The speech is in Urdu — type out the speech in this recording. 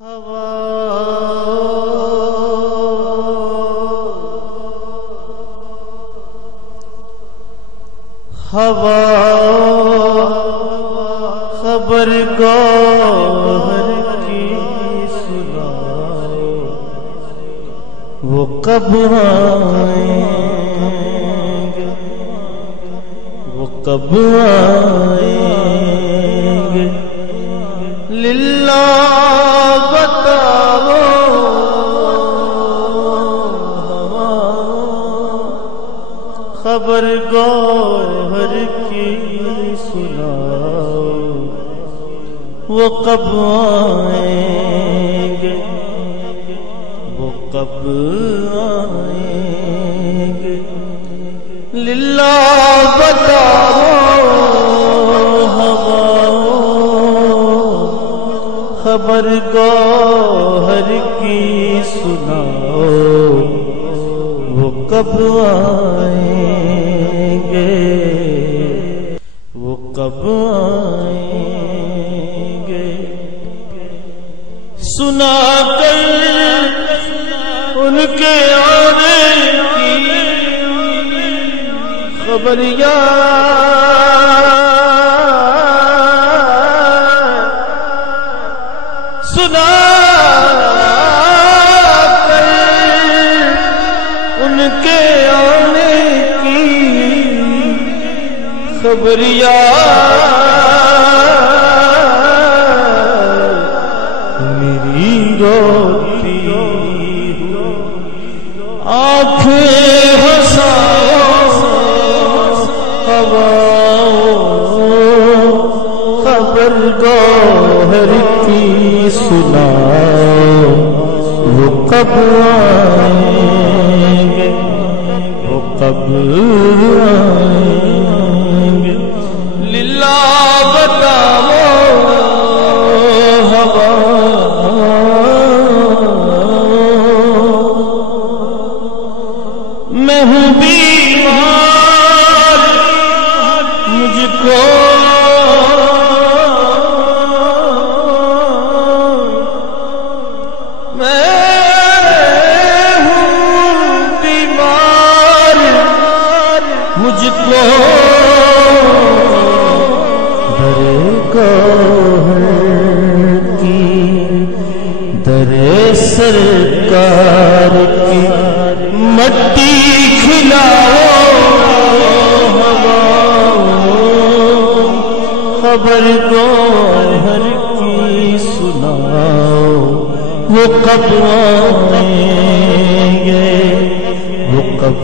ہوا خبر گوہر کی سناؤ، وہ کب آئیں گے، وہ کب آئیں گے، للہ بتاؤ خبر گوہر کی سناؤ، وہ کب آئیں گے، وہ کب آئیں گے، للہ بتاؤ خبر گوہر کی سناؤ، وہ کب آئیں گے، وہ کب آئیں گے، سنا کر ان کے آنے کی خبریاں، سنا کر ان کے آنے کی خبریاں، میری روتی آنکھیں ہنساؤ خبر گوہر کی سناؤ، وہ کب آئیں گے، وہ کب آئیں گے، للہ بتاؤ ہوا میں ہوں بیمار، مجھ کو مجھ کو در گوہر کی، در سرکار کی مٹی کھلاؤ، خبر گوہر کی سناؤ، وہ کب آئیں گے، وہ کب